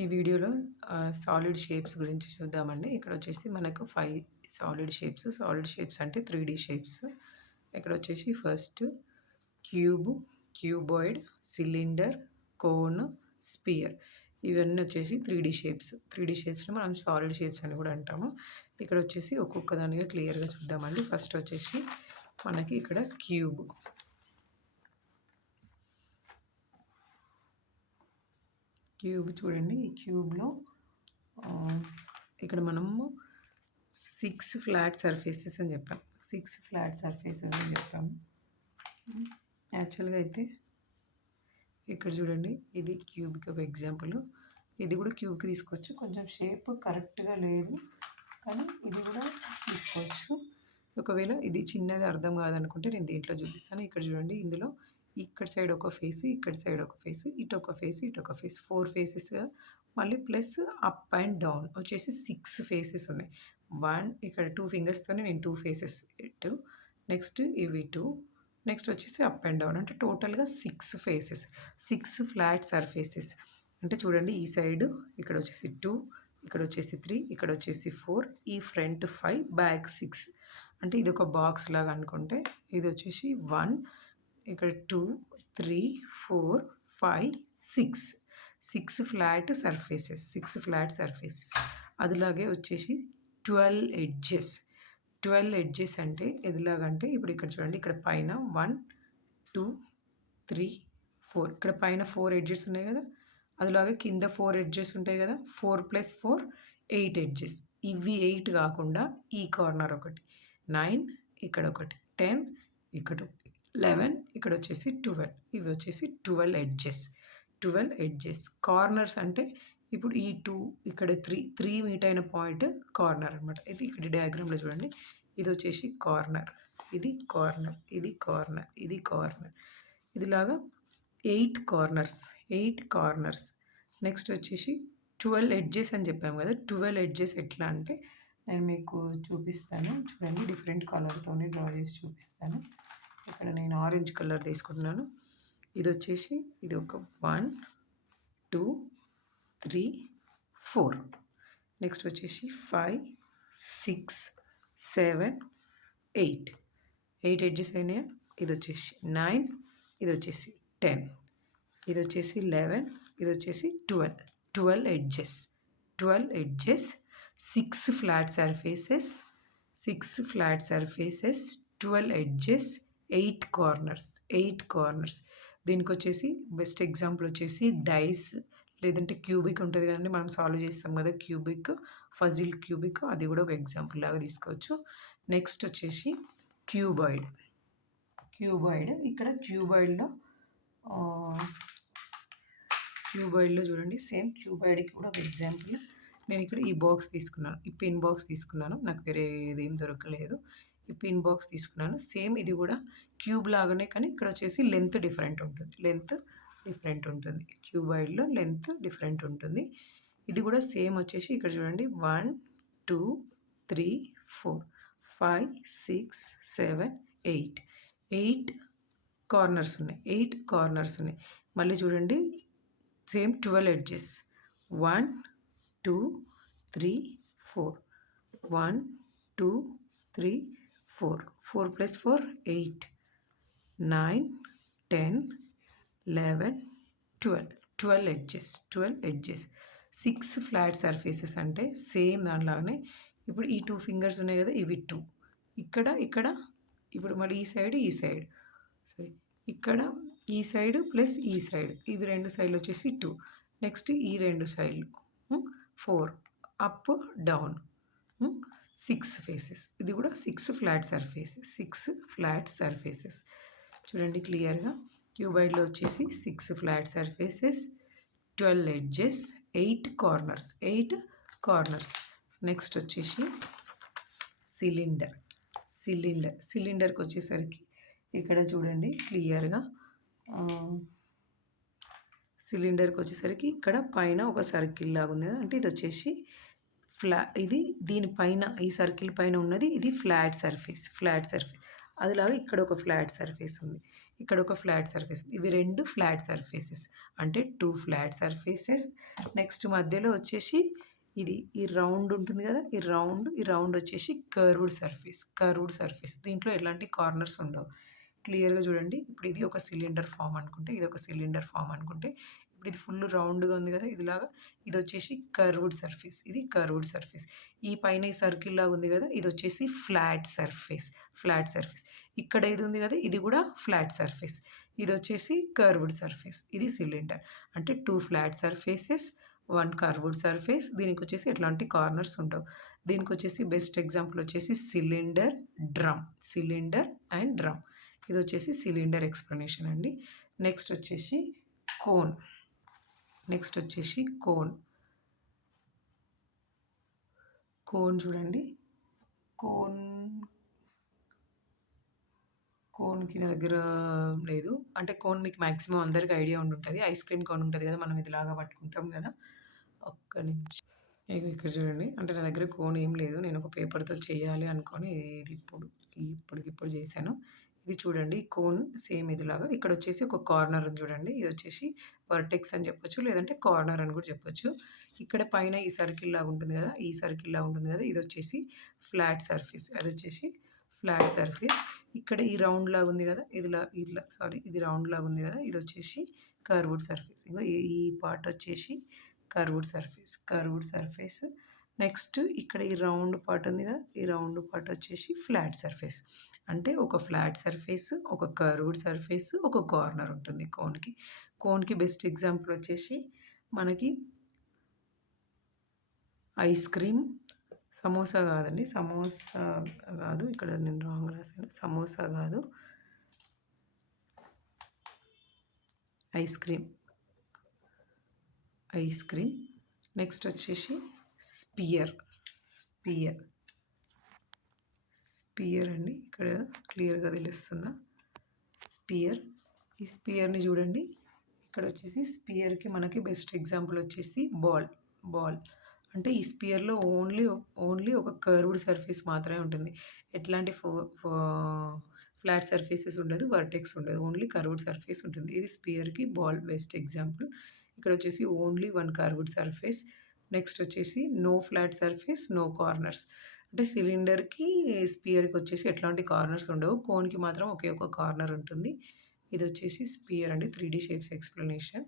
ఈ వీడియోలో solid shapes గురించి చూద్దామండి. ఇక్కడొచ్చేసి మనకు 5 సాలిడ్ షేప్స్ అంటే 3D షేప్స్. ఇక్కడొచ్చేసి first cube, cuboid, cylinder, cone, sphere. ఇవన్నీ వచ్చేసి 3D షేప్స్. 3D షేప్స్‌ని మనం సాలిడ్ షేప్స్ అని కూడా అంటాము. ఇక్కడొచ్చేసి ఒక్కొక్క దానిగా క్లియర్‌గా చూద్దామండి. ఫస్ట్ వచ్చేసి మనకి ఇక్కడ క్యూబ్. క్యూబ్ చూడండి. ఈ క్యూబ్‌లో ఇక్కడ మనము 6 ఫ్లాట్ సర్ఫేసెస్ అని చెప్పాం. 6 ఫ్లాట్ సర్ఫేసెస్ అని చెప్పాము. యాక్చువల్‌గా అయితే ఇక్కడ చూడండి, ఇది క్యూబ్‌కి ఒక ఎగ్జాంపుల్. ఇది కూడా క్యూబ్‌కి తీసుకోవచ్చు. కొంచెం షేప్ కరెక్ట్‌గా లేదు, కానీ ఇది కూడా తీసుకోవచ్చు. ఒకవేళ ఇది చిన్నది అర్థం కాదనుకుంటే నేను దీంట్లో చూపిస్తాను. ఇక్కడ చూడండి, ఇందులో ఇక్కడ సైడ్ ఒక ఫేస్, ఇక్కడ సైడ్ ఒక ఫేస్, ఇటు ఒక ఫేస్, ఇటు ఒక ఫేస్, 4 ఫేసెస్, మళ్ళీ ప్లస్ అప్ అండ్ డౌన్ వచ్చేసి 6 ఫేసెస్ ఉన్నాయి. ఇక్కడ 2 ఫింగర్స్తోనే నేను 2 ఫేసెస్ ఇటు, నెక్స్ట్ ఇవి 2, నెక్స్ట్ వచ్చేసి అప్ అండ్ డౌన్, అంటే టోటల్గా 6 ఫేసెస్, 6 ఫ్లాట్ సర్ఫేసెస్. అంటే చూడండి, ఈ సైడ్ ఇక్కడ వచ్చేసి 2, ఇక్కడ వచ్చేసి 3, ఇక్కడ వచ్చేసి 4, ఈ ఫ్రంట్ 5, బ్యాక్ 6. అంటే ఇది ఒక బాక్స్ లాగా అనుకుంటే, ఇది వచ్చేసి 1, ఇక్కడ 2, 3, 4, 5, 6 ఫ్లాట్ సర్ఫేసెస్, 6 ఫ్లాట్ సర్ఫేసెస్. అదిలాగే వచ్చేసి 12 ఎడ్జెస్. 12 ఎడ్జెస్ అంటే ఎదిలాగంటే ఇప్పుడు ఇక్కడ చూడండి, ఇక్కడ పైన 1, 2, 3, 4, ఇక్కడ పైన 4 ఎడ్జెస్ ఉన్నాయి కదా, అదిలాగే కింద 4 ఎడ్జెస్ ఉంటాయి కదా, 4 + 4 8 ఎడ్జెస్. ఇవి 8 కాకుండా ఈ కార్నర్ ఒకటి, 9 ఇక్కడ ఒకటి, 10 ఇక్కడ, 11 ఇక్కడ వచ్చేసి 12, ఇవి వచ్చేసి 12 ఎడ్జెస్. 12 ఎడ్జెస్. కార్నర్స్ అంటే ఇప్పుడు ఈ 2, ఇక్కడ 3 మీట్ అయిన పాయింట్ కార్నర్ అనమాట. ఇది ఇక్కడ డయాగ్రామ్లో చూడండి, ఇది వచ్చేసి కార్నర్, ఇది కార్నర్, ఇది కార్నర్, ఇది కార్నర్, ఇదిలాగా 8 కార్నర్స్, 8 కార్నర్స్. నెక్స్ట్ వచ్చేసి 12 ఎడ్జెస్ అని చెప్పాము కదా. 12 ఎడ్జెస్ ఎట్లా అంటే నేను మీకు చూపిస్తాను చూడండి, డిఫరెంట్ కలర్తోనే డ్రా చేసి చూపిస్తాను. ఇక్కడ నేను ఆరెంజ్ కలర్ తీసుకుంటున్నాను. ఇది వచ్చేసి ఇది ఒక 1, 2, 3, 4. నెక్స్ట్ వచ్చేసి 5, 6, 7, 8. 8 ఎడ్జెస్ అయినాయా. ఇది వచ్చేసి 9, ఇది వచ్చేసి 10, ఇది వచ్చేసి 11, ఇది వచ్చేసి 12. 12 edges. 12 edges, 6 flat surfaces, 6 flat surfaces, 12 edges, 8 corners, 8 corners. దీనికి వచ్చేసి బెస్ట్ ఎగ్జాంపుల్ వచ్చేసి డైస్, లేదంటే క్యూబిక్ ఉంటుంది కదండి, మనం సాల్వ్ చేస్తాం కదా క్యూబిక్, ఫజిల్ క్యూబిక్, అది కూడా ఒక ఎగ్జాంపుల్ లాగా తీసుకోవచ్చు. నెక్స్ట్ వచ్చేసి క్యూబాయిడ్. ఇక్కడ క్యూబాయిడ్లో చూడండి, సేమ్ క్యూబాయిడ్కి కూడా ఒక ఎగ్జాంపుల్. నేను ఇక్కడ ఈ బాక్స్ తీసుకున్నాను, ఈ పిన్ బాక్స్ తీసుకున్నాను, నాకు వేరే ఏదేం దొరకలేదు. ఈ పిన్ బాక్స్ తీసుకున్నాను. సేమ్ ఇది కూడా క్యూబ్ లాగానే, కానీ ఇక్కడ వచ్చేసి లెంత్ డిఫరెంట్ ఉంటుంది. క్యూబాయిడ్లో లెంత్ డిఫరెంట్ ఉంటుంది. ఇది కూడా సేమ్ వచ్చేసి ఇక్కడ చూడండి, 1, 2, 3, 4, 5, 6, 7, 8. 8 కార్నర్స్ ఉన్నాయి, 8 కార్నర్స్ ఉన్నాయి. మళ్ళీ చూడండి, same 12 edges, 1, 2, 3, 4, 1, 2, 3, 4, 4 + 4 8, 9, 10, 11, 12. 12 edges, 12 edges. 6 flat surfaces అంటే సేమ్ దానిలాగానే. ఇప్పుడు ఈ 2 ఫింగర్స్ ఉన్నాయి కదా, ఇవి 2, ఇక్కడ ఇప్పుడు మళ్ళీ ఈ సైడ్ సరే, ఇక్కడ ఈ సైడ్ ప్లస్ ఈ సైడ్, ఇవి 2 సైడ్లు వచ్చేసి 2. నెక్స్ట్ ఈ 2 సైడ్లు 4, అప్ డౌన్ 6 ఫేసెస్. ఇది కూడా 6 ఫ్లాట్ సర్ఫేసెస్, 6 ఫ్లాట్ సర్ఫేసెస్. చూడండి క్లియర్గా, క్యూబాయిడ్లో వచ్చేసి 6 flat surfaces, 12 edges, 8 corners, 8 corners. Next వచ్చేసి సిలిండర్కి వచ్చేసరికి ఇక్కడ చూడండి క్లియర్గా, సిలిండర్కి వచ్చేసరికి ఇక్కడ పైన ఒక సర్కిల్ లాగా ఉంది కదా, అంటే ఇది వచ్చేసి ఇది దీనిపైన, ఈ సర్కిల్ పైన ఉన్నది ఇది ఫ్లాట్ సర్ఫేస్. అదిలాగా ఇక్కడ ఒక ఫ్లాట్ సర్ఫేస్ ఉంది. ఇక్కడ ఒక ఫ్లాట్ సర్ఫేస్. ఇవి 2 ఫ్లాట్ సర్ఫేసెస్. అంటే 2 ఫ్లాట్ సర్ఫేసెస్. నెక్స్ట్ మధ్యలో వచ్చేసి ఇది ఈ రౌండ్ ఉంటుంది కదా! ఈ రౌండ్ వచ్చేసి కర్వ్డ్ సర్ఫేస్. దీంట్లో ఎలాంటి కార్నర్స్ ఉండవు. క్లియర్‌గా చూడండి. ఇప్పుడు ఇది ఒక సిలిండర్ ఫార్మ్ అనుకుంటే, ఇది ఒక సిలిండర్ ఫార్మ్ అనుకుంటే, ఇప్పుడు ఇది ఫుల్ రౌండ్‌గా ఉంది కదా! ఇదిలాగా ఇదొచ్చేసి కర్వ్డ్ సర్ఫేస్. ఇది కర్వ్డ్ సర్ఫేస్. ఈ పైన ఈ సర్కిల్ లాగా ఉంది కదా! ఇదొచ్చేసి ఫ్లాట్ సర్ఫేస్. ఇక్కడ ఇది ఉంది కదా! ఇది కూడా ఫ్లాట్ సర్ఫేస్. ఇదొచ్చేసి కర్వ్డ్ సర్ఫేస్. ఇది సిలిండర్. అంటే 2 ఫ్లాట్ సర్ఫేసెస్, 1 కర్వ్డ్ సర్ఫేస్. దీనికొచ్చేసి ఎట్లాంటి కార్నర్స్ ఉండవు. దీనికొచ్చేసి బెస్ట్ ఎగ్జాంపుల్ వచ్చేసి సిలిండర్ అండ్ డ్రమ్. ఇదొచ్చేసి సిలిండర్ ఎక్స్‌ప్లనేషన్ అండి. నెక్స్ట్ వచ్చేసి కోన్. కోన్ చూడండి. కోన్‌కి నా దగ్గర లేదు. అంటే కోన్ మీకు మాక్సిమం అందరికి ఐడియా ఉండుంటది. ఐస్ క్రీమ్ కోన్ ఉంటది కదా! మనం ఇదిలాగా పట్టుకుంటాం కదా! ఒక్క నిమిషం. ఇగో ఇక్కడ చూడండి. అంటే నా దగ్గర కోన్ ఏం లేదు. నేను ఒక పేపర్‌తో చేయాలి అనుకోని ఇది ఇప్పటికిప్పుడు చేశాను. ఇది చూడండి కోన్ సేమ్ ఇదిలాగా. ఇక్కడొచ్చేసి ఒక కార్నర్ ఉంది చూడండి. ఇదొచ్చేసి వర్టెక్స్ అని చెప్పొచ్చు. లేదంటే కార్నర్ అని కూడా చెప్పొచ్చు. ఇక్కడ పైన ఈ సర్కిల్ లాగా ఉంటుంది కదా! ఇదొచ్చేసి ఫ్లాట్ సర్ఫేస్. అదొచ్చేసి ఫ్లాట్ సర్ఫేస్. ఇక్కడ ఈ రౌండ్ లాగా ఉంది కదా! ఇది రౌండ్ లాగా ఉంది కదా! ఇదొచ్చేసి కర్వ్డ్ సర్ఫేస్. ఇగో ఈ పార్ట్ వచ్చేసి కర్వ్డ్ సర్ఫేస్. నెక్స్ట్ ఇక్కడ ఈ రౌండ్ పార్ట్ ఉంది కదా! ఈ రౌండ్ పార్ట్ వచ్చేసి ఫ్లాట్ సర్ఫేస్. అంటే ఒక ఫ్లాట్ సర్ఫేస్, ఒక కర్వ్డ్ సర్ఫేస్, ఒక కార్నర్ ఉంటుంది కోన్‌కి. కోన్‌కి బెస్ట్ ఎగ్జాంపుల్ వచ్చేసి మనకి ఐస్ క్రీమ్, సమోసా కాదండి. సమోసా కాదు. ఇక్కడ నేను రాంగ్ రాసాను. సమోసా కాదు. Ice cream. నెక్స్ట్ వచ్చేసి స్పియర్ అండి. ఇక్కడ క్లియర్‌గా తెలుస్తుందా? ఈ స్పియర్‌ని చూడండి. ఇక్కడ వచ్చేసి స్పియర్‌కి మనకి బెస్ట్ ఎగ్జాంపుల్ వచ్చేసి బాల్. అంటే ఈ స్పియర్‌లో ఓన్లీ ఒక కర్వ్డ్ సర్ఫేస్ మాత్రమే ఉంటుంది. ఎట్లాంటి ఫ్లాట్ సర్ఫేసెస్ ఉండదు. వర్టెక్స్ ఉండదు. ఓన్లీ కర్వ్డ్ సర్ఫేస్ ఉంటుంది. ఇది స్పియర్‌కి బాల్ బెస్ట్ ఎగ్జాంపుల్. ఇక్కడ వచ్చేసి ఓన్లీ 1 కర్వ్డ్ సర్ఫేస్. నెక్స్ట్ వచ్చేసి no flat surface, no corners. అంటే సిలిండర్‌కి, స్పియర్‌కి వచ్చేసి ఎట్లాంటి కార్నర్స్ ఉండవు. కోన్‌కి మాత్రం ఒకే ఒక కార్నర్ ఉంటుంది. ఇదొచ్చేసి స్పియర్ అండి. 3D shapes explanation.